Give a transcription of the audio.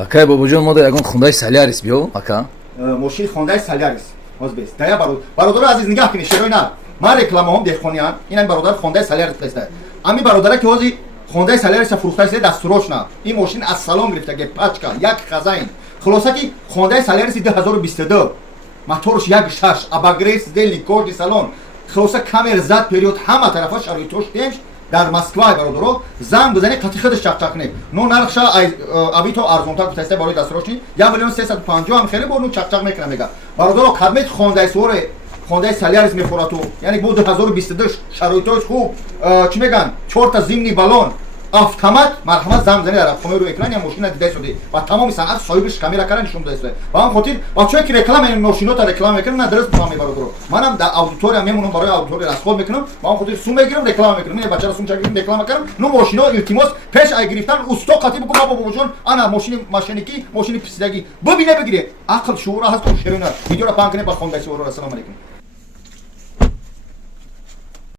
Акай бобоҷон мода ягон хундаи Солярис биё ака. Мошини хондаи Солярис ҳозбес. Дая бародар азиз нигоҳ кунед шерои на. Ман рекламаҳом дехониям. Ин бародар хондаи Солярис фиреста. Ами бародара ки ҳози хондаи Солярис фурӯхтааст дастурочна. Ин мошин аз салон гирифта ге пачка, як хазайн. Хулоса ки хондаи Солярис 2022. Моторш 1.6, обогрев сделали кожный салон. Хулоса камер зад период ҳама тарафа шароитош темш. Дар Москва бародаро занг бизани қати хидаш чақчақ не. Но нархша аби то арзонтар гуфтаста барои дастурочни 1 миллион 350 ам хеле бо ну чақчақ мекунам мега. Бародаро кадмет хондаи соре хондаи Солярис мефорату. Яъни бо 2022 шароитош хуб чӣ меган 4 та зимни баллон автомат марҳамат занг бизани дар автомобил ро экрани мошина дида истоди ва тамоми санъат соҳибиш камера кара нишон дада истоди. Ба ҳам хотир бачаҳое ки реклама ин мошинота реклама мекунанд на дуруст фаҳми бародаро. Манам дар аудитория мемонам барои аудитория расход мекунам. Ба ҳам хотир сум мегирам реклама мекунам. Мин бачаро сум чагирам реклама кардам. Ну мошино илтимос пеш ай гирифтан усто қатӣ букун бабо бобоҷон ана мошини машиники мошини писидаги бубине бигире ақл шуура ҳаст ку ширина видеоро паҳн кунед ба хондаи суворо. Ассалому алайкум.